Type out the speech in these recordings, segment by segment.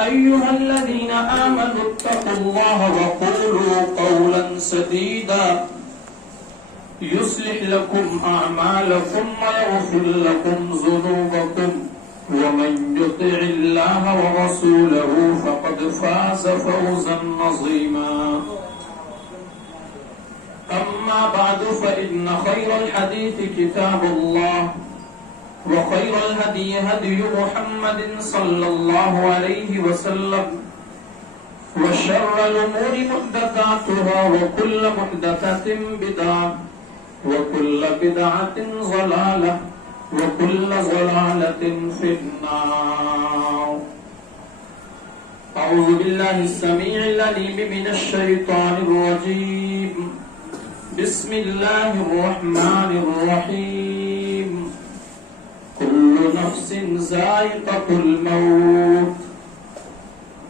أيها الذين آمنوا اتقوا الله وقولوا قولا سديدا يصلح لكم أعمالكم ويغفر لكم ذنوبكم ومن يطع الله ورسوله فقد فاز فوزا عظيما أما بعد فإن خير الحديث كتاب الله وخير الهدي هدي محمد صلى الله عليه وسلم وشر الأمور محدثاتها وكل محدثة بدعة وكل بدعة ضلالة وكل ضلالة في النار. أعوذ بالله السميع العليم من الشيطان الرجيم. بسم الله الرحمن الرحيم. كل نفس ذائقة الموت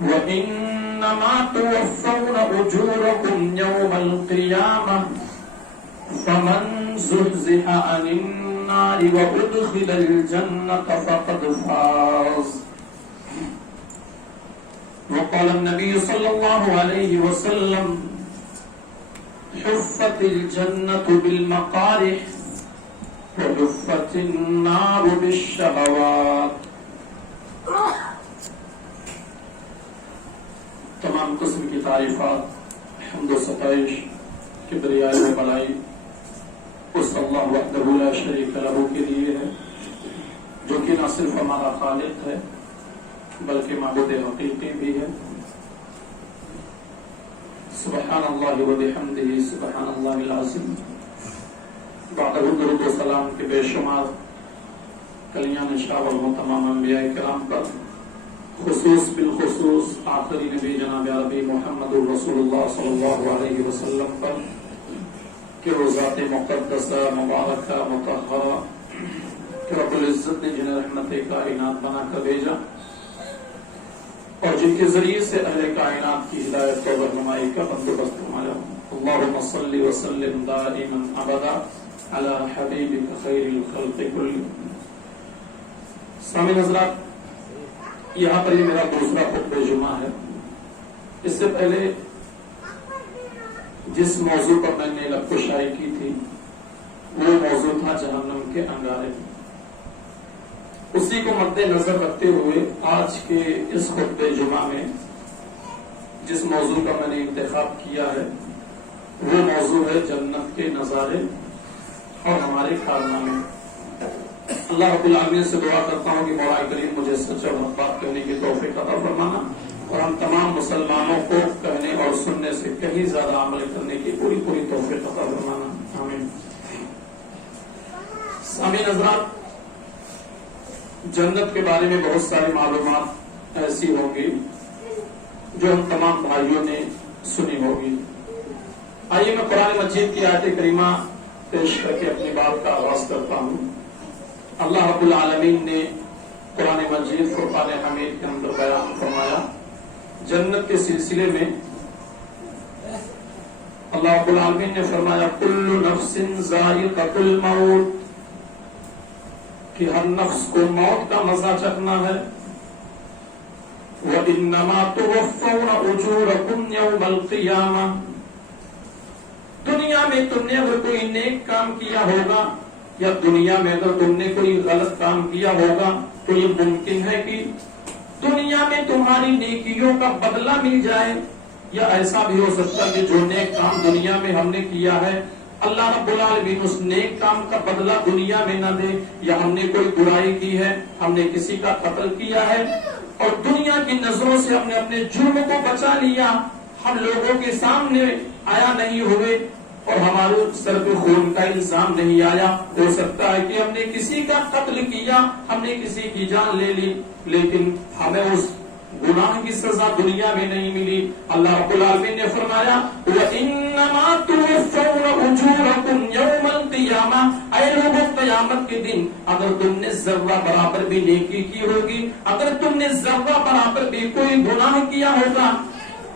وإنما توفون أجوركم يوم القيامة فمن زحزح عن النار وأدخل الجنة فقد فاز. وقال النبي صلى الله عليه وسلم حفت الجنة بالمقارح وحفت النار بالشهوات. تمام قسم کی تعریفات، حمد و ستائش، کبریائی و بڑائی اس اللہ وحدہ لا شریک لہ کے لیے ہے، جو کہ نہ صرف ہمارا خالق ہے بلکہ معبود حقیقی بھی ہے. سبحان اللہ و بحمدہ سبحان اللہ العظیم. بعد درود و سلام کے بے شمار کلیاں نشاب اور تمام انبیاء کرام پر، خصوص بالخصوص آخری نبی جناب عربی محمد رسول اللہ صلی اللہ علیہ وسلم پر کہ وہ ذات مقدسہ مبارکہ مطہرہ کہ رب العزت نے جنہیں رحمت کائنات بنا کر بھیجا اور جن کے ذریعے سے اہل کائنات کی ہدایت و رہنمائی کا بندوبست فرمایا. اللہم صلی وسلم دائما ابدا علی حبیبک خیر الخلق کلہم. سامعین حضرات، یہاں پر یہ میرا دوسرا خطبہ جمعہ ہے. اس سے پہلے جس موضوع پر میں نے لب کشائی کی تھی وہ موضوع تھا جہنم کے انگارے. اسی کو مد نظر رکھتے ہوئے آج کے اس خطبہ جمعہ میں جس موضوع کا میں نے انتخاب کیا ہے وہ موضوع ہے جنت کے نظارے اور ہمارے کارنامے. اللہ رب العالمین سے دعا کرتا ہوں کہ مولا کریم مجھے سچ اور حق بات کہنے کی توفیق عطا فرمانا اور ہم تمام مسلمانوں کو کہنے اور سننے سے کہیں زیادہ عمل کرنے کی پوری توفیق عطا فرمانا. آمین. سامعین حضرات، جنت کے بارے میں بہت ساری معلومات ایسی ہوں گی جو ہم تمام بھائیوں نے سنی ہوگی. آئیے میں قرآن مجید کی آیت کریمہ پیش کر کے اپنی بات کا آغاز کرتا ہوں. اللہ رب العالمین نے قرآن مجید فرقان حمید کے اندر بیان فرمایا جنت کے سلسلے میں. اللہ رب العالمین نے فرمایا کل نفس ذائقۃ الموت، کہ ہر نفس کو موت کا مزہ چکھنا ہے. وَإِنَّمَا تُوَفَّوْنَ أُجُورَكُمْ يَوْمَ الْقِيَامَةِ، دنیا میں تم نے اگر کوئی نیک کام کیا ہوگا یا دنیا میں اگر تم نے کوئی غلط کام کیا ہوگا تو یہ ممکن ہے کہ دنیا میں تمہاری نیکیوں کا بدلہ مل جائے، یا ایسا بھی ہو سکتا ہے کہ جو نیک کام دنیا میں ہم نے کیا ہے اللہ رب العالمین اس نیک کام کا بدلہ دنیا میں نہ دے. یا ہم نے کوئی برائی کی ہے، ہم نے کسی کا قتل کیا ہے اور دنیا کی نظروں سے ہم نے اپنے جرم کو بچا لیا، ہم لوگوں کے سامنے آیا نہیں ہوئے اور ہمارے سر پہ خون کا الزام نہیں آیا. ہو سکتا ہے کہ ہم نے کسی کا قتل کیا، ہم نے کسی کی جان لے لی، لیکن ہمیں اس گناہ کی سزا دنیا میں نہیں ملی. اللہ رب العالمین نے فرمایا وَإِنَّمَا تُوَفَّوْنَ أُجُورَكُمْ يَوْمَ الْقِيَامَةِ، اے لوگوں قیامت کے دن اگر تم نے ذرہ برابر بھی نیکی کی ہوگی، اگر تم نے ذرہ برابر بھی کوئی گناہ کیا ہوگا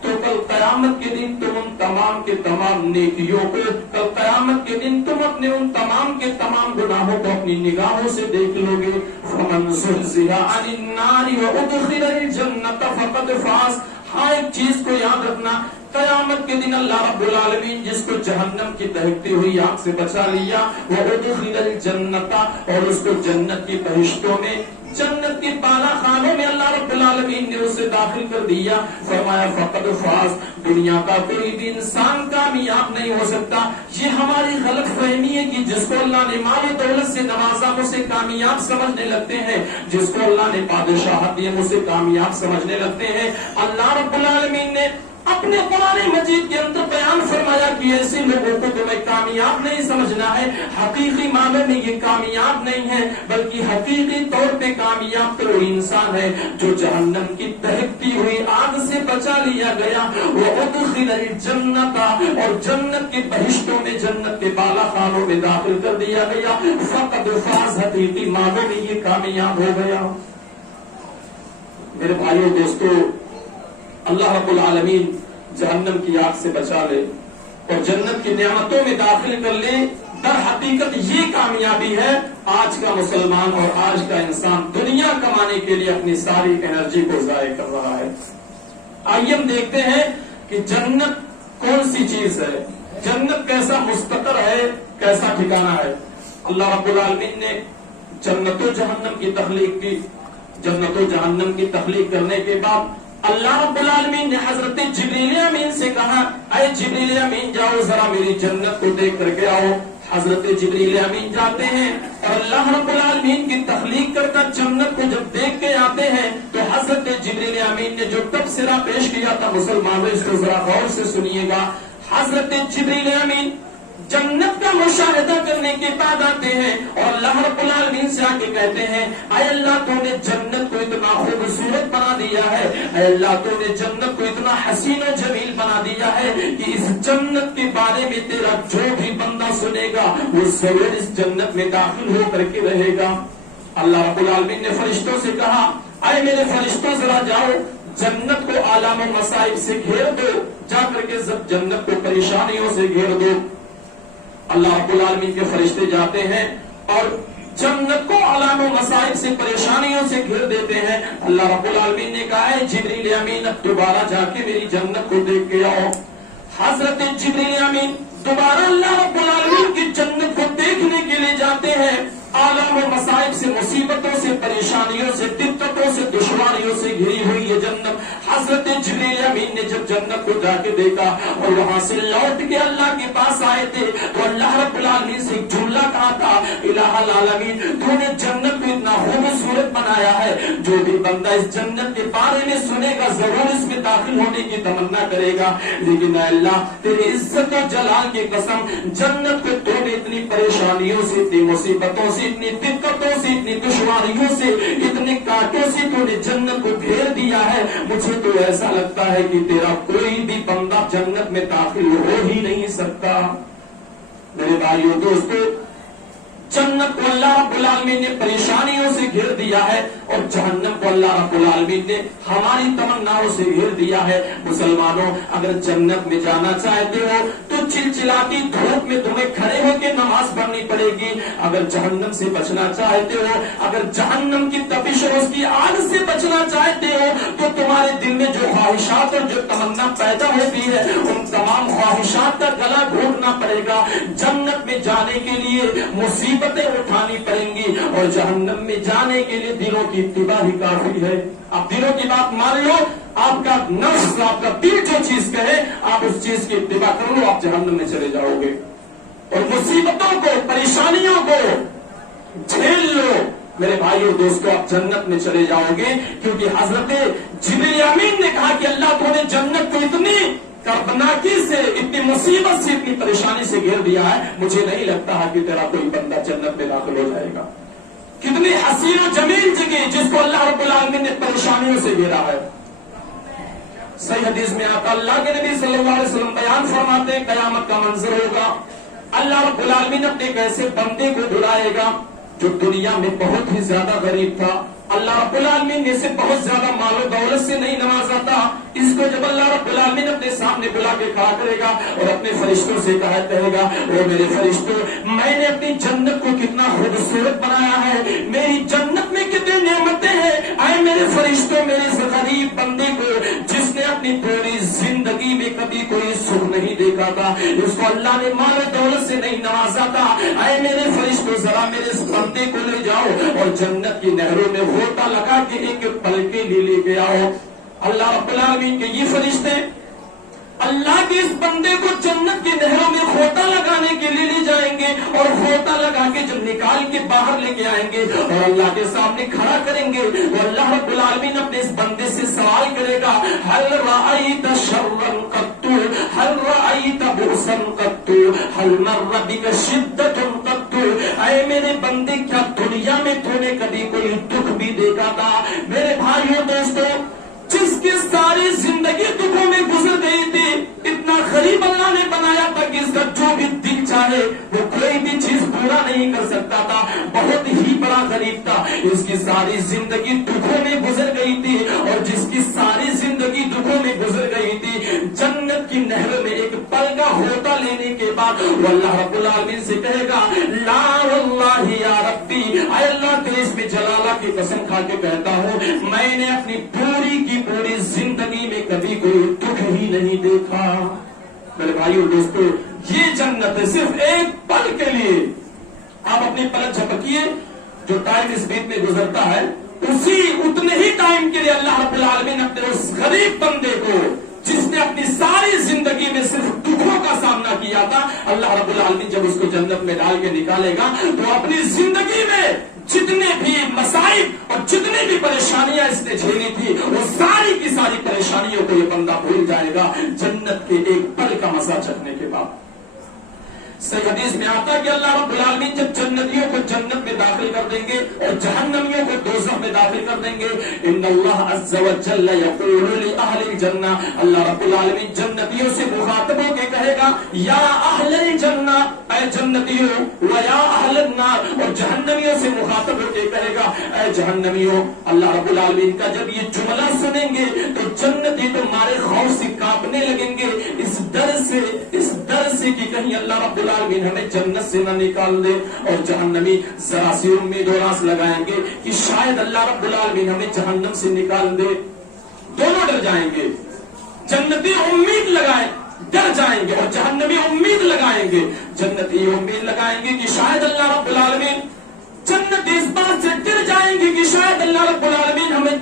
تو کل قیامت کے دن تم ان تمام کے تمام نیکیوں کو، کل قیامت کے دن تم اپنے ان تمام کے تمام گناہوں کو اپنی نگاہوں سے دیکھ لو گے. فمن زحزح عن النار وادخل الجنة فقد فاز. ہاں ایک چیز کو یاد رکھنا، قیامت کے دن اللہ رب العالمین جس کو جہنم کی دہکتی ہوئی آگ سے بچا لیا، وادخل الجنة، اور اس کو جنت کی بہشتوں میں، جنت کے بالا خانوں میں اللہ رب العالمین نے اسے داخل کر دیا. فرمایا فقد فاز. دنیا کا کوئی بھی انسان کامیاب نہیں ہو سکتا. یہ ہماری غلط فہمی ہے کہ جس کو اللہ نے مال و دولت سے نوازا اسے کامیاب سمجھنے لگتے ہیں، جس کو اللہ نے بادشاہت دی اسے کامیاب سمجھنے لگتے ہیں. اللہ رب العالمین نے اپنے قرآن مجید کے اندر بیان فرمایا کہ ایسے لوگوں کو تمہیں کامیاب نہیں سمجھنا ہے. حقیقی معنی میں یہ کامیاب نہیں ہے، بلکہ حقیقی طور پہ کامیاب تو وہ انسان ہے جو جہنم کی دہکتی ہوئی آگ سے بچا لیا گیا. وہ ادخل الجنة، اور جنت کے بہشتوں میں، جنت کے بالا خانوں میں داخل کر دیا گیا. فقد فاز، حقیقی معنی میں یہ کامیاب ہو گیا. میرے بھائیوں دوستو، اللہ رب العالمین جہنم کی آگ سے بچا لے اور جنت کی نعمتوں میں داخل کر لے. در حقیقت یہ کامیابی ہے. آج کا مسلمان اور آج کا انسان دنیا کمانے کے لیے اپنی ساری انرجی کو ضائع کر رہا ہے. آئیے ہم دیکھتے ہیں کہ جنت کون سی چیز ہے، جنت کیسا مستقر ہے، کیسا ٹھکانہ ہے. اللہ رب العالمین نے جنت و جہنم کی تخلیق کی. جنت و جہنم کی تخلیق کرنے کے بعد اللہ رب العالمین نے حضرت جبریل امین سے کہا، اے جبریل امین جاؤ ذرا میری جنت کو دیکھ کر کے آؤ. حضرت جبریل امین جاتے ہیں اور اللہ رب العالمین کی تخلیق کرتا جنت کو جب دیکھ کے آتے ہیں تو حضرت جبریل امین نے جو تبصرہ پیش کیا تھا، مسلمانوں اس کو ذرا غور سے سنیے گا. حضرت جبریل امین جنت کا مشاہدہ کرنے کے بعد آتے ہیں اور اللہ رب العالمین سے آ کے کہتے ہیں، اے اللہ تو نے جنت کو اتنا خوبصورت بنا دیا ہے، اے اللہ تو نے جنت کو اتنا حسین و جمیل بنا دیا ہے کہ اس جنت کے بارے میں تیرا جو بھی بندہ سنے گا وہ ضرور اس جنت میں داخل ہو کر کے رہے گا. اللہ رب العالمین نے فرشتوں سے کہا، اے میرے فرشتوں ذرا جاؤ جنت کو آلام و مصائب سے گھیر دو، جا کر کے جنت کو پریشانیوں سے گھیر دو. اللہ رب العالمین کے فرشتے جاتے ہیں اور جنت کو علام و مصائب سے، پریشانیوں سے گھیر دیتے ہیں. اللہ رب العالمین نے کہا ہے جبریل امین اب دوبارہ جا کے میری جنت کو دیکھ کے آؤ. حضرت جبریل امین دوبارہ اللہ رب العالمین کی جنت کو دیکھنے کے لیے جاتے ہیں. آلام و مصائب سے، مصیبتوں سے، پریشانیوں سے، دقتوں سے، دشواریوں سے گھری ہوئی یہ جنت. حضرت جبریل امین نے جب جنت کو جا کے دیکھا اور وہاں سے لوٹ کے اللہ کے پاس آئے تھے تو اللہ رب العالمین سے ایک جملہ کہا تھا، الہ العالمین تو نے جنت کو اتنا خوبصورت بنایا ہے، جو بھی بندہ اس جنت کے بارے میں سنے گا ضرور اس میں داخل ہونے کی تمنا کرے گا. لیکن اے اللہ تیری عزت و جلال کی قسم، جنت کو تو نے اتنی پریشانیوں سے، اتنی مصیبتوں سے، اتنی دقتوں سے، اتنی دشواریوں سے، اتنے کانٹوں سے تو نے جنت کو گھیر دیا ہے. مجھے تو ایسا لگتا ہے کہ تیرا کوئی بھی بندہ جنت میں داخل ہو ہی نہیں سکتا. میرے بھائیوں دوستو، جنت کو اللہ رب العالمین نے پریشانیوں سے گھیر دیا ہے اور جہنم کو اللہ رب العالمین نے ہماری تمناؤں سے گھیر دیا ہے. مسلمانوں، اگر جنت میں جانا چاہتے ہو تو چلچلاتی دھوپ میں تمہیں کھڑے ہو کے نماز پڑھنی پڑے گی. اگر جہنم سے بچنا چاہتے ہو، اگر جہنم کی تپش اور اس کی آگ سے بچنا چاہتے ہو تو تمہارے دل میں جو خواہشات اور جو تمنا پیدا ہوتی ہے ان تمام خواہشات کا گلا گھونٹنا پڑے گا. جنت میں جانے کے لیے مصیبتیں اٹھانی پڑیں گی اور جہنم میں جانے کے لیے دلوں کی اتباع ہی کافی ہے. آپ دلوں کی بات مان لو، آپ کا نفس، آپ کا دل جو چیز کہے آپ اس چیز کی اتباع کر لو، آپ جہنم میں چلے جاؤ گے اور مصیبتوں کو، پریشانیوں کو جھیل لو. میرے بھائیو دوستو، آپ جنت میں چلے جاؤ گے کیونکہ حضرت جبریل امین نے کہا کہ اللہ تو نے جنت کو اتنی کربناکی سے، اتنی مصیبت سے، اتنی پریشانی سے گھیر دیا ہے، مجھے نہیں لگتا ہے کہ تیرا کوئی بندہ جنت میں داخل ہو جائے گا. کتنی حسین و جمیل جگہ جس کو اللہ رب العالمین نے پریشانیوں سے گھیرا ہے. صحیح حدیث میں آتا اللہ کے نبی صلی اللہ علیہ وسلم بیان فرماتے ہیں قیامت کا منظر ہوگا، اللہ رب العالمین اپنے ایک ایسے بندے کو بلائے گا جو دنیا میں بہت ہی زیادہ غریب تھا، اللہ رب العالمین نے اسے بہت زیادہ مال و دولت سے نہیں نوازا تھا. اس کو جب اللہ رب العالمین اپنے سامنے بلا کے کھڑا کرے گا اور اپنے فرشتوں سے کہے گا او میرے فرشتوں, میں نے اپنی جنت کو کتنا خوبصورت بنایا ہے, میری جنت میں کتنی نعمتیں ہیں, اے میرے فرشتوں میرے اس غریب بندے کو جس نے اپنی پوری زندگی میں کبھی کوئی سکھ نہیں دیکھا تھا, اس کو اللہ نے مال و دولت سے نہیں نوازا تھا, اے میرے فرشتوں ذرا میرے اس بندے کو لے جاؤ اور جنت کی نہروں میں غوطہ لگا کے ایک پل کے لیے لے کے آؤ. اللہ رب العالمین کے یہ فرشتے اللہ کے اس بندے کو جنت کی نہروں میں غوطہ لگانے کے لیے لے جائیں گے اور غوطہ لگا کے جب نکال کے باہر لے کے آئیں گے اور اللہ کے سامنے کھڑا کریں گے تو اللہ رب العالمین اپنے اس بندے سے سوال کرے گا هل رأيت شرا قط هل رأيت بؤسا قط هل مر بك شدة قط, اے میرے بندے کیا دنیا میں تو نے کبھی کوئی دکھ بھی دیکھا تھا؟ میرے بھائیوں دوستوں, جس کی ساری زندگی دکھوں میں گزر گئی تھی, اتنا غریب اللہ نے بنایا تھا کہ اس کا جو بھی دل چاہے وہ کوئی بھی چیز پورا نہیں کر سکتا تھا, بہت ہی بڑا غریب تھا, اس کی ساری زندگی دکھوں میں گزر گئی تھی, اور جس کی ساری زندگی دکھوں میں گزر گئی تھی جنت کی نہر میں ایک پل کا غوطہ لینے کے بعد وہ اللہ رب العالمین سے کہے گا لا واللہ یا ربی, اے اللہ تیرے اس میں جلالہ کی قسم کھا کے کہتا ہوں میں نے اپنی پوری کی پوری زندگی میں کبھی کوئی دکھ ہی نہیں دیکھا. میرے بھائیوں دوستوں, یہ جنت ہے صرف ایک پل کے لیے. آپ اپنی پلک جھپکیے, جو ٹائم اس بیت میں گزرتا ہے اسی اتنے ہی ٹائم کے لیے اللہ رب العالمین اپنے اس غریب بندے کو جس نے اپنی ساری زندگی میں صرف دکھوں کا سامنا کیا تھا, اللہ رب العالمین جب اس کو جنت میں ڈال کے نکالے گا تو اپنی زندگی میں جتنے بھی مسائب اور جتنی بھی پریشانیاں اس نے جھیلی تھی وہ ساری کی ساری پریشانیوں کو یہ بندہ بھول جائے گا جنت کے ایک پل کا مزہ چکھنے کے بعد. صحیح حدیث میں آتا ہے کہ اللہ رب العالمین جب جنتیوں کو جنت میں داخل کر دیں گے اور جہنمیوں کو دوزخ میں داخل کر دیں گے, ان اللہ عز و جل یقول لأہل الجنہ, اللہ رب العالمین جنتیوں سے مخاطب ہو کے کہے گا یا اہل الجنہ, اے جنتیوں, و یا اہل النار, اور جہنمیوں سے مخاطب ہو کے کہے گا اے جہنمیوں. اللہ رب العالمین کا جب یہ جملہ سنیں گے تو جنتی تو مارے خوف سے کانپنے لگیں گے, اس ڈر سے کہ کہیں اللہ رب العالمین ہمیں جنت سے نہ نکال دے, اور جہنمی ذرا سی امید اور آس لگائیں گے کہ شاید اللہ رب العالمین ہمیں جہنم سے نکال دے. دونوں ڈر جائیں گے, جنتی امید لگائیں ڈر جائیں گے اور جہنمی امید لگائیں گے. جنتی امید لگائیں گے کہ شاید اللہ رب العالمین, جنتی اس بات سے ڈر جائیں گے کہ شاید اللہ رب العالمین ہمیں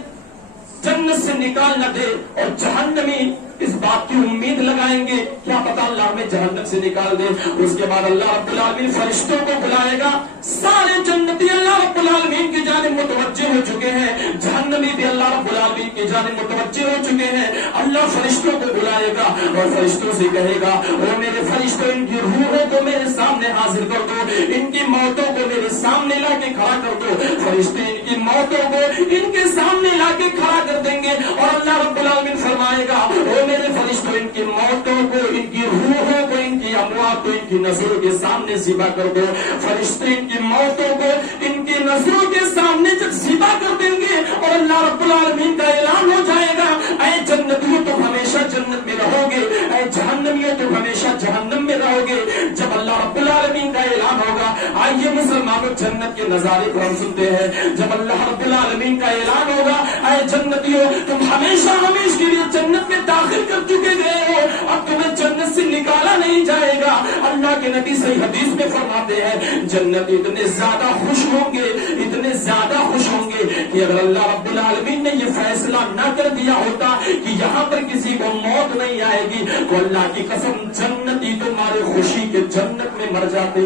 جنت سے نکال نہ دے, اور جہنمی اس بات کی امید لگائیں گے کیا پتا اللہ ہمیں جہنم سے نکال دے. اس کے بعد اللہ رب العالمین فرشتوں کو بلائے گا, سارے جنتی اللہ رب العالمین کی جانب متوجہ ہو چکے ہیں, جہنمی بھی اللہ رب العالمین کی جانب متوجہ ہو چکے ہیں. اللہ فرشتوں کو بلائے گا اور فرشتوں سے کہے گا او میرے فرشتوں, ان کی روحوں کو میرے سامنے حاضر کر دو, ان کی موتوں کو میرے سامنے لا کے کھڑا کر دو. فرشتے ان کی موتوں کو ان کے سامنے لا کے کھڑا کر دیں گے اور اللہ رب العالمین فرمائے گا او میرے فرشتوں, ان کی موتوں کو, ان کی روحوں کو, ان کی اموات کو ان کی نظروں کے سامنے ذبح کر دو. فرشتے ان کی موتوں کو ان کی نظروں کے سامنے جب ذبح کر دیں گے اور اللہ رب العالمین کا اعلان ہو جائے گا اے جنتیوں تم ہمیشہ جنت میں رہو گے, اے جہنمیوں تم ہمیشہ جہنم میں رہو گے. جب اللہ رب العالمین کا اعلان ہوگا, آئیے مسلمانوں جنت کے نظارے کو ہم سنتے ہیں. جب اللہ رب العالمین کا اعلان ہوگا اے جنتیوں تم ہمیشہ ہمیشہ کے لیے جنت میں داخل کر چکے گئے ہو, اب تمہیں جنت سے نکالا نہیں جائے گا. اللہ کے نبی صحیح حدیث میں فرماتے ہیں جنت اتنے زیادہ خوش ہوں گے, اتنے زیادہ خوش ہوں گے کہ اگر اللہ رب العالمین نے یہ فیصلہ نہ کر دیا ہوتا کہ یہاں پر کسی کو موت نہیں آئے گی تو اللہ کی قسم جنتی تمہارے خوشی کے جنت میں مر جاتے.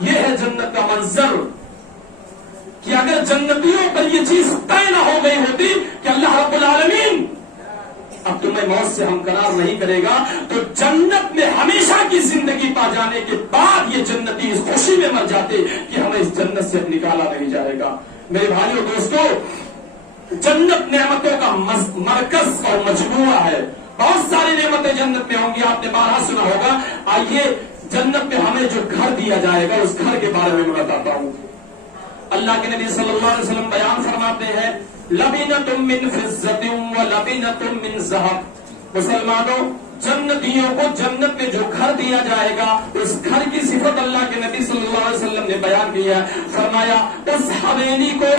یہ ہے جنت کا منظر کہ اگر جنتیوں پر یہ چیز طے نہ ہو گئی ہوتی کہ اللہ رب العالمین اب تمہیں موت سے ہمکنار نہیں کرے گا تو جنت میں ہمیشہ کی زندگی پا جانے کے بعد یہ جنتی اس خوشی میں مر جاتے کہ ہمیں اس جنت سے نکالا نہیں جائے گا. میرے بھائیوں دوستوں, جنت نعمتوں کا مرکز اور مجموعہ ہے. بہت ساری نعمتیں جنت میں ہوں گی, آپ نے بارہا سنا ہوگا. آئیے جنت میں ہمیں جو گھر دیا جائے گا اس گھر کے بارے میں بتاتا ہوں. اللہ کے نبی صلی اللہ علیہ وسلم بیان فرماتے ہیں لبنۃ من فضۃ و لبنۃ من ذهب، مسلمانوں جنتیوں کو جنت میں جو گھر دیا جائے گا اس گھر کی صفت اللہ کے نبی صلی اللہ علیہ وسلم نے بیان کی ہے، فرمایا اس حویلی کو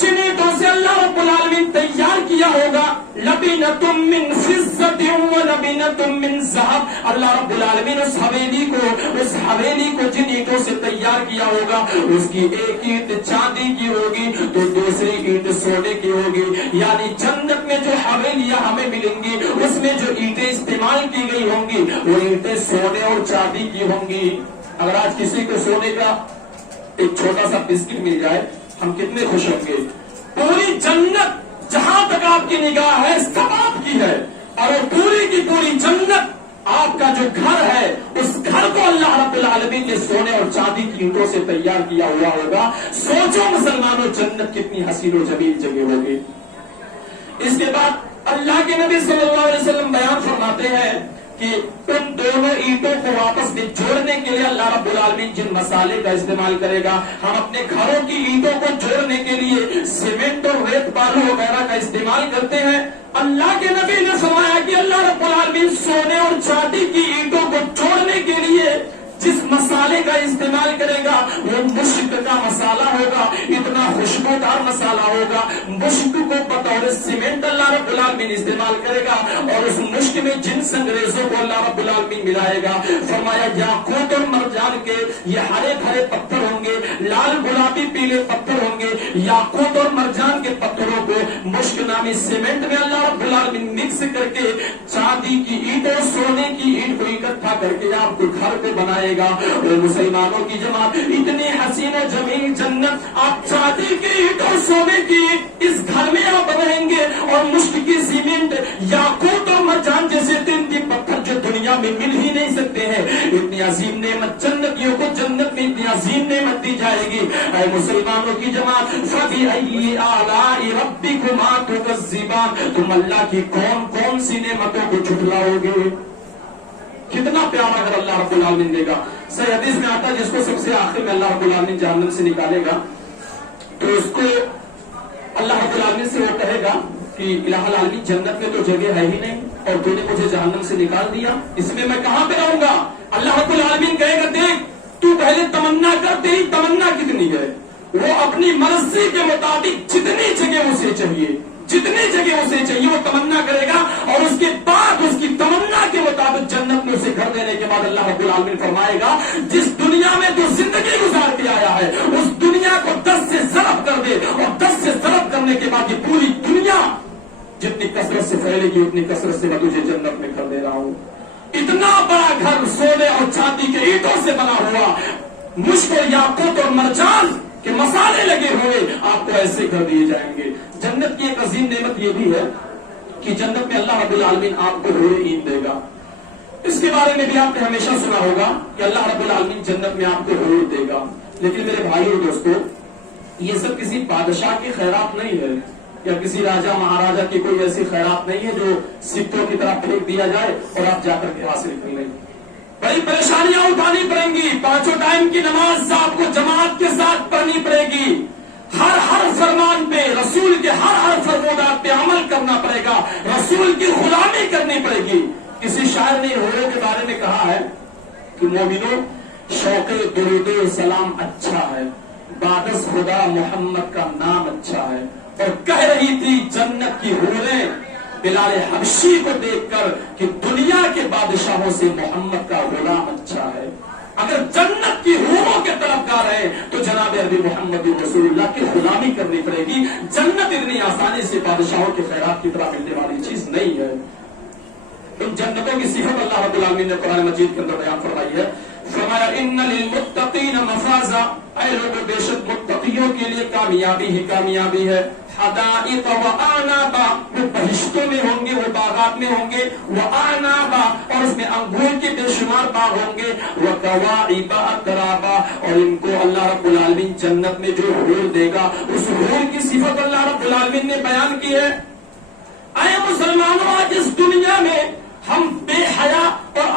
جن اینٹوں سے اللہ رب العالمین تیار کیا ہوگا لبنۃ من فضۃ و لبنۃ من ذهب، اللہ رب العالمین اس حویلی کو جن اینٹوں سے تیار کیا ہوگا اس کی ایک اینٹ چاندی کی ہوگی تو دوسری اینٹ سونے کی ہوگی، یعنی جنت میں جو حویلیاں ہمیں ملیں گی اس میں جو اینٹیں استعمال کی گئی ہوں گی وہ اینٹیں سونے اور چاندی کی ہوں گی۔ اگر آج کسی کو سونے کا ایک چھوٹا سا بسکٹ مل جائے ہم کتنے خوش ہوں گے۔ پوری جنت جہاں تک آپ کی نگاہ ہے سب آپ کی ہے، اور وہ پوری کی پوری جنت آپ کا جو گھر ہے اس گھر کو اللہ رب العالمین نے سونے اور چاندی کی اینٹوں سے تیار کیا ہوا ہوگا۔ سوچو مسلمانوں جنت کتنی حسین و جمیل جگہ ہوگی۔ اس کے بعد اللہ کے نبی صلی اللہ علیہ وسلم بیان فرماتے ہیں کہ ان دونوں اینٹوں کو واپس میں جوڑنے کے لیے اللہ رب العالمین جن مسالے کا استعمال کرے گا، ہم اپنے گھروں کی اینٹوں کو جوڑنے کے لیے سیمنٹ اور ریت بالو وغیرہ کا استعمال کرتے ہیں، اللہ کے نبی نے فرمایا کہ اللہ رب العالمین سونے اور چاندی کی اینٹوں کو جوڑنے کے لیے جس مسالے کا استعمال کرے گا وہ مشک کا مسالہ ہوگا، اتنا خوشبودار مسالہ ہوگا، مشک کو بطور سیمنٹ اللہ رب العالمین استعمال کرے گا اور اس مشک میں جن انگریزوں کو اللہ رب العالمین ملائے گا۔ فرمایا یاقوت اور مرجان کے یہ ہرے بھرے پتھر ہوں گے، لال گلابی پیلے پتھر ہوں گے، یاقوت اور مرجان کے پتھروں کو مشک نامی سیمنٹ میں اللہ رب العالمین مکس کر کے چاندی کی اینٹ اور سونے کی اینٹ کو اکٹھا کر کے آپ کو گھر کو بنائے گا۔ اور مسلمانوں کی جماعت اتنی حسین و جمیل جنت، آپ چاندی کی اینٹ اور سونے کی اس گھر میں آپ رہیں گے اور مشک کی سیمنٹ یاقوت اور مرجان جیسے قیمتی پتھر جو دنیا میں مل ہی نہیں سکتے ہیں، اتنی عظیم نعمت جنتیوں کو جنت میں اتنی عظیم نعمت دی جائے گی۔ اے مسلمانوں کی جماعت فَبِأَيِّ آلَاءِ رَبِّكُمَا تُكَذِّبَانِ، تم اللہ کی کون کون سی نعمتوں کو جھٹلاؤ گے؟ کتنا پیارا گھر اللہ رب العالمین دے گا۔ صحیح حدیث میں آتا ہے جس کو سب سے آخر میں اللہ رب العالمین جہنم سے نکالے گا تو اس کو اللہ رب العالمین سے وہ کہے گا کہ الہ العالمین جنت میں تو جگہ ہے ہی نہیں اور تو نے مجھے جہنم سے نکال دیا، اس میں کہاں پہ رہوں گا؟ اللہ رب العالمین کہے گا دیکھ تو پہلے تمنا کر، تیری تمنا کتنی ہے؟ وہ اپنی مرضی کے مطابق جتنی جگہ اسے چاہیے وہ تمنا کرے گا اور اس کے بعد اس کی تمنا کے مطابق جنت میں اسے گھر دینے کے بعد اللہ رب العالمین فرمائے گا جس دنیا میں تو زندگی گزار کے آیا ہے اس دنیا کو 10 سے ضرب کر دے، اور 10 سے ضرب کرنے کے بعد یہ پوری دنیا جتنی کثرت سے پھیلے گی اتنی کثرت سے میں تجھے جنت میں کر دے رہا ہوں۔ اتنا بڑا گھر سونے اور چاندی کے اینٹوں سے بنا ہوا، مشک اور یاقوت اور مرجان کہ مسالے لگے ہوئے آپ کو ایسے کر دیے جائیں گے۔ جنت کی ایک عظیم نعمت یہ بھی ہے کہ جنت میں اللہ رب العالمین آپ کو حور عین دے گا۔ اس کے بارے میں بھی آپ نے ہمیشہ سنا ہوگا کہ اللہ رب العالمین جنت میں آپ کو حور دے گا، لیکن میرے بھائی اور دوستو یہ سب کسی بادشاہ کی خیرات نہیں ہے یا کسی راجہ مہاراجہ کی کوئی ایسی خیرات نہیں ہے جو سکوں کی طرح پھینک دیا جائے اور آپ جا کر کے حاصل کر لیں۔ بڑی پریشانیاں اٹھانی پڑیں گی، 5 ٹائم کی نماز آپ کو جماعت کے ساتھ پڑھنی پڑے گی، ہر فرمان پہ رسول کے ہر فرمودات پہ عمل کرنا پڑے گا، رسول کی غلامی کرنی پڑے گی۔ کسی شاعر نے حوروں کے بارے میں کہا ہے کہ مومنوں شوق درود و سلام اچھا ہے، بادس خدا محمد کا نام اچھا ہے، اور کہہ رہی تھی جنت کی حوریں بلال حبشی کو دیکھ کر کہ دنیا کے بادشاہوں سے محمد کا غلام اچھا ہے۔ اگر جنت کی حوروں کے طرفدار ہیں تو جناب عربی محمد رسول اللہ کی غلامی کرنی پڑے گی۔ جنت اتنی آسانی سے بادشاہوں کے خیرات کی طرح ملنے والی چیز نہیں ہے۔ ان جنتوں کی صفت اللہ رب العالمین نے قرآن مجید کے اندر بیان فرمائی ہے، فرمایا ان للمتقین مفازا، اے لوگوں بے شک متقیوں کے لیے کامیابی ہی کامیابی ہے۔ حدائق و آنابا، وہ بہشتوں میں ہوں گے، وہ باغات میں ہوں گے، وہ آنابا اور اس میں انگور کے بے شمار باغ ہوں گے، وہ کواعب اترابا، اور ان کو اللہ رب العالمین جنت میں جو حور دے گا اس حور کی صفت اللہ رب العالمین نے بیان کی ہے۔ اے مسلمانوں آج اس دنیا میں ہم بے حیا اور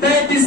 33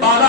12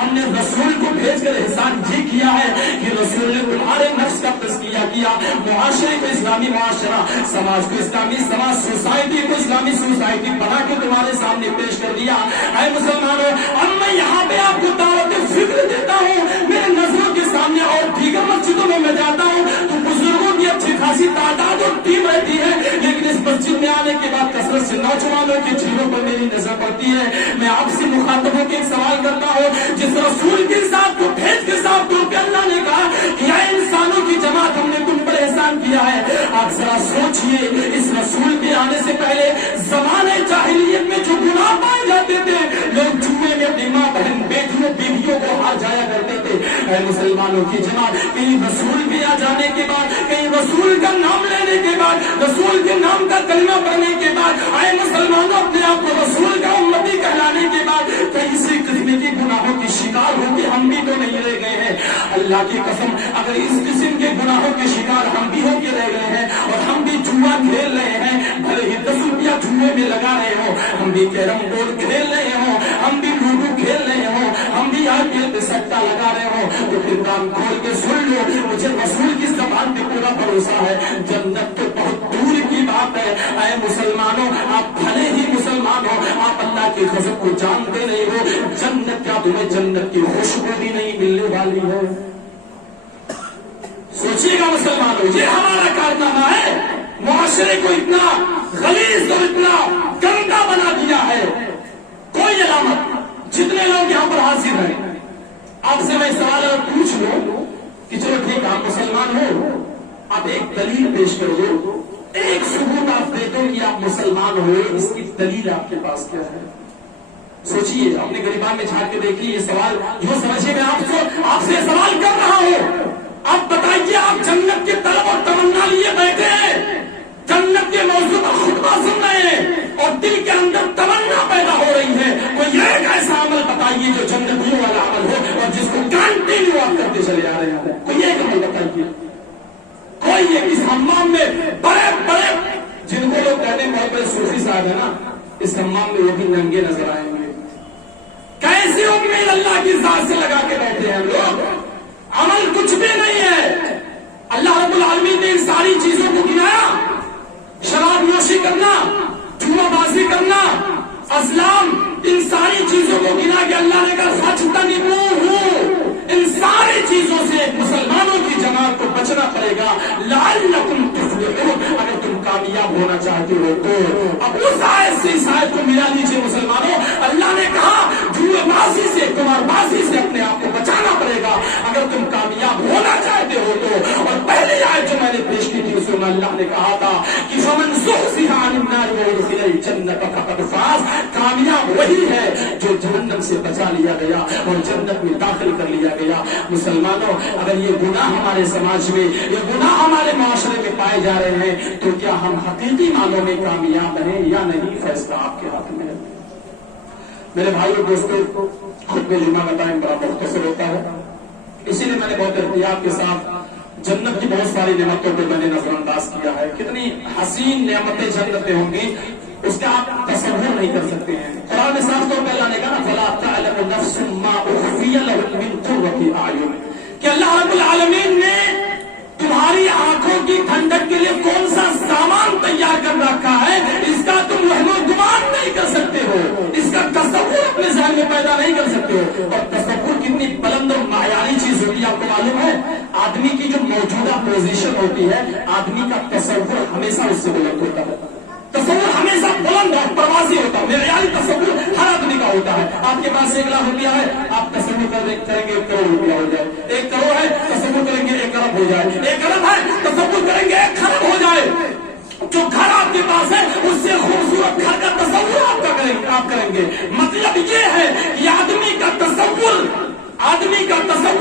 ہم نے رسول کو بھیج کر احسان یہ کیا ہے کہ رسول نے تمہارے نفس کا تزکیہ کیا, معاشرے کو اسلامی معاشرہ, سماج کو اسلامی سماج, سوسائٹی کو اسلامی سوسائٹی بنا کے تمہارے سامنے پیش کر دیا. اے مسلمانوں, اب میں یہاں پہ آپ کو دعوت فکر دیتا ہوں. میرے نظروں کے سامنے اور دیگر مسجدوں میں جاتا ہوں تو بزرگوں کی اچھی خاصی تعداد اور ٹیم رہتی ہے, لیکن اس مسجد میں آنے کے بعد کثرت سے نوجوانوں کے چہروں پر میری نظر پڑتی ہے. میں آپ سے مخاطبوں کے ایک سوال کرتا ہوں, جس رسول کے ساتھ کو بھیج کے ساتھ تو کہ اللہ نے کہا کہ یا انسانوں کی جماعت ہم نے تم پر احسان کیا ہے, آپ ذرا سوچئے اس رسول کے آنے سے پہلے زمانے جاہلیت میں جو گناہ پائے جاتے تھے, لوگ جمعے میں اپنی ماں بہن بیٹیوں بیویوں کو ہار جایا کرتے تھے. اے مسلمانوں کی جماعت, کہیں رسول کے آ جانے کے بعد, کہیں رسول کا نام لینے کے بعد, رسول کے نام کا کلمہ پڑھنے کے بعد, اے مسلمانوں اپنے آپ کو رسول کا امتی کہلانے کے بعد کہیں سے قسم کے گناہوں کے شکار ہو کے ہم بھی تو نہیں رہ گئے ہیں. اللہ کی قسم, اگر اس قسم کے گناہوں کے شکار ہم بھی ہو کے رہ گئے ہیں اور ہم بھی جوا کھیل رہے ہیں, بھلے ہی 10 روپیہ جوئے میں لگا رہے ہو, ہم بھی کیرم بورڈ کھیل رہے ہوں, ہم بھی لوڈو کھیل رہے ہوں, ہم بھی IPL پہ سٹا لگا رہے ہوں, تو پھر کان کھول کے سن لو, مجھے رسول کی زبان پہ پورا بھروسہ ہے, جنت تو بہت دور کی بات ہے. اے مسلمانوں, آپ بھلے ہی مسلمان ہو, آپ اللہ کی غضب کو جانتے نہیں ہو, جنت کیا تمہیں جنت کی خوشبو بھی نہیں ملنے والی ہے. سوچیے گا مسلمانوں, یہ ہمارا کارنامہ ہے, معاشرے کو اتنا غلیظ اور اتنا گندا بنا دیا ہے. کوئی علامت, جتنے لوگ یہاں پر حاضر ہیں, آپ سے میں سوال اگر پوچھ لوں کہ چلو ٹھیک ہے آپ مسلمان ہو, آپ ایک دلیل پیش کر دو, ایک ثبوت آپ دے دو کہ آپ مسلمان ہوئے, اس کی دلیل آپ کے پاس کیا ہے؟ سوچیے, اپنے گریبان میں جھانک کے دیکھیے یہ سوال, جو سمجھے میں آپ سے سوال کر رہا ہوں. آپ بتائیے, آپ جنت کے طلب اور تمنا لیے بیٹھے ہیں, جنت کے موضوع پر خطبہ سن رہے ہیں اور دل کے اندر تمنا پیدا ہو رہی ہے, کوئی ایک ایسا عمل بتائیے جو جنتیوں والا عمل ہو اور جس کو کنٹینیو آپ کرتے چلے آ رہے ہیں. کوئی ایک عمل بتائیے, کوئی ایک. اس حمام میں بڑے بڑے جن کو لوگ کہتے ہیں بہت بڑے صوفی صاحب ہیں نا, اس حمام میں وہ بھی ننگے نظر آئیں گے. کیسی امید اللہ کی ذات سے لگا کے بیٹھے ہیں لوگ, عمل کچھ بھی نہیں ہے. اللہ رب العالمین نے ان ساری چیزوں کو گنایا, شراب نوشی کرنا, جوا بازی کرنا, اسلام, ان ساری چیزوں کو گنا کے اللہ نے کہا ان ساری چیزوں سے مسلمانوں کی جماعت کو بچنا پڑے گا. لعلکم تفلحون, اگر تم کامیاب ہونا چاہتے ہو تو. اب اس آیت سے اس آیت کو ملا لیجیے مسلمانوں, اللہ نے کہا جوا بازی سے, قمار بازی سے اپنے آپ کو بچانا پڑے گا اگر تم کامیاب ہونا چاہتے ہو تو. اور پہلی آیت جو میں نے پیش کی تھی اس میں اللہ نے کہا تھا کہ فمن زحزح عن النار وادخل الجنة فقد فاز, کامیاب وہی ہے جو جہنم سے بچا لیا گیا اور جنت میں داخل کر لیا گیا. مسلمانوں, اگر یہ گناہ ہمارے سماج میں, یہ گناہ ہمارے معاشرے میں پائے جا رہے ہیں تو کیا ہم حقیقی معنوں میں کامیاب ہیں یا نہیں, فیصلہ آپ کے ہاتھ میں ہے. میرے بھائیوں دوستوں, خطبہ جمعہ کا ٹائم بڑا مختصر ہوتا ہے, اسی لیے میں نے بہت احتیاط کے ساتھ جنت کی بہت ساری نعمتوں کو میں نے نظر انداز کیا ہے. کتنی حسین نعمتیں جنت میں ہوں گی اس کا آپ تصور نہیں کر سکتے ہیں. قرآن میں صاف طور پہ اللہ نے کہا فلا تعلم نفس ما اخفی لهم من قرۃ اعین, کہ اللہ رب العالمین نے تمہاری آنکھوں کی ٹھنڈک کے لیے کون سا سامان تیار کر رکھا ہے, اس کا تم وہم و گمان نہیں کر سکتے ہو, اس کا تصور اپنے ذہن میں پیدا نہیں کر سکتے ہو. اور تصور کتنی بلند اور معیاری چیز ہوتی ہے, آپ کو معلوم ہے آدمی کی جو موجودہ پوزیشن ہوتی ہے, آدمی کا تصور ہمیشہ اس سے بلند ہوتا ہے. تصور ہمیشہ بلند اور پروازی ہوتا ہے, معیاری تصور ہر آدمی کا ہوتا ہے. آپ کے پاس 1 لاکھ روپیہ ہے, آپ تصور کریں گے 1 کروڑ روپیہ ہو جائے, 1 کروڑ ہے تصور کریں گے 1 ارب ہو جائے, 1 ارب ہے تصور کریں گے 1 خرب ہو جائے. جو گھر آپ کے پاس ہے اس سے خوبصورت گھر کا تصور آپ کریں گے. مطلب یہ ہے کہ آدمی کا تصور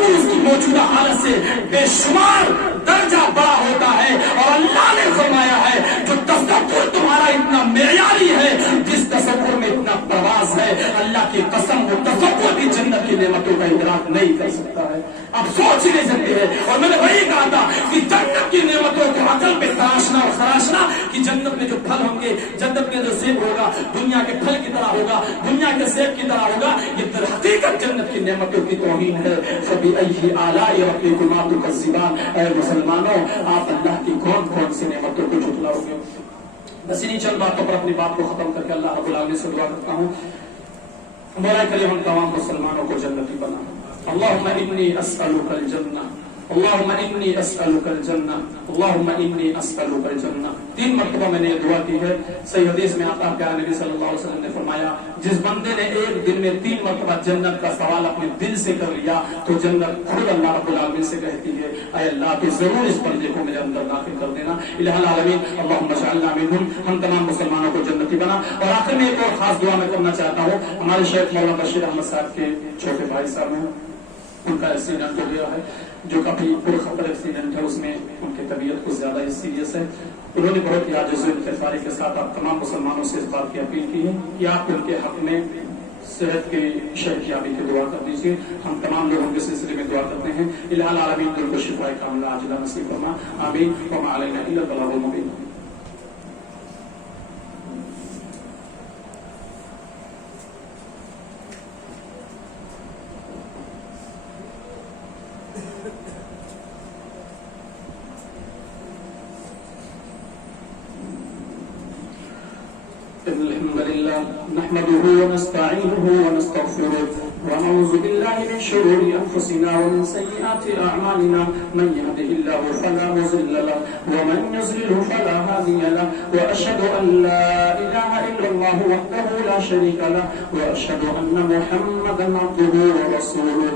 اس کی موجودہ حالت سے بے شمار درجہ بڑا ہوتا ہے. اور اللہ نے فرمایا ہے جو تصور تمہارا اتنا معیاری ہے, جس تصور میں اتنا پرواز ہے, اللہ کی قسم تصور بھی جنت کی نعمتوں کا ادراک نہیں کر سکتا ہے. آپ سوچ ہی نہیں سکتے ہیں. اور میں نے وہی کہا تھا کہ جنت کی نعمتوں کے عقل پہ تراشنا اور خراشنا کہ جنت میں جو پھل ہوں گے, جنت میں جو سیب ہوگا دنیا کے پھل کی طرح ہوگا, دنیا کے سیب کی طرح ہوگا, یہ در حقیقت جنت کی نعمتوں کی توہین ہے. فبأي آلاء ربكما تكذبان. اے مسلمانوں, آپ اللہ کی کون کون سی نعمتوں کو جھٹلاؤ گے؟ بس انہیں چند باتوں پر اپنی بات کو ختم کر کے اللہ رب العالمین سے دعا کرتا ہوں, مولا کریم ہم تمام مسلمانوں کو جنتی بنا. اللہم انی اسألک الجنہ, اللہم انی اسألک الجنہ, اللہم انی اسألک الجنہ. 3 مرتبہ میں نے یہ دعا کی ہے. صحیح حدیث میں آتا ہے کہ نبی صلی اللہ علیہ وسلم نے فرمایا, جس بندے نے ایک دن میں 3 مرتبہ جنت کا سوال اپنے دل سے کر لیا تو جنت خود اللہ رب العالمین سے کہتی ہے, اے اللہ تو ضرور اس بندے کو میرے اندر داخل کر دینا. الہ العالمین اللہم اجعلنا منہم. ہم تمام مسلمانوں کو جنتی بنا. اور آخر میں ایک اور خاص دعا میں کرنا چاہتا ہوں. ہمارے شیخ مولانا بشیر احمد صاحب کے چھوٹے بھائی صاحب ہیں, ان کا ایکسیڈنٹ ہو گیا ہے, جو کافی پرخطر ایکسیڈنٹ ہے. اس میں ان کی طبیعت کچھ زیادہ سیریس ہے. انہوں نے بہت ہی عاجز و انکساری کے ساتھ آپ تمام مسلمانوں سے اس بات کی اپیل کی ہے کہ آپ ان کے حق میں صحت کی شہریابی کی دعا کر دیجیے. ہم تمام لوگوں کے سلسلے میں دعا کرتے ہیں. الہ العالمین ان کو شفاء کاملہ عاجلہ نصیب فرما. آمین. وما علینا الا البلاغ المبین. الحمد لله نحمده ونستعينه ونستغفره ونعوذ بالله من شرور أنفسنا ومن سيئات أعمالنا. من يهده الله فلا مضل له ومن يضلل فلا هادي له. وأشهد أن لا إله إلا الله وحده لا شريك له وأشهد أن محمدا عبده ورسوله.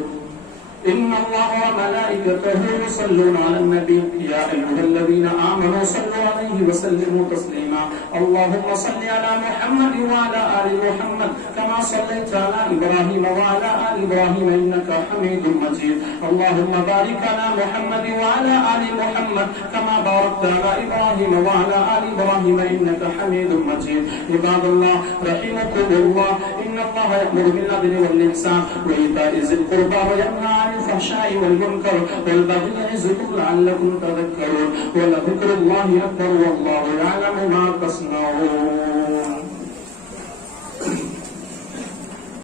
إن الله وملائكته يصلون على النبي يا أيها الذين آمنوا صلوا عليه وسلموا تسليما. اللهم صل على محمد وعلى آل محمد كما صليت على إبراهيم وعلى آل إبراهيم إنك حميد مجيد. اللهم بارك على محمد وعلى آل محمد كما باركت على إبراهيم وعلى آل إبراهيم إنك حميد مجيد. عباد الله رحمكم الله, إن الله يأمر بالعدل والإحسان وإيتاء ذي القربى وينهى عن الفحشاء والمنكر والبغي يعظكم لعلكم تذكرون. ولذكر الله أكبر والله يعلم ما تصنعون.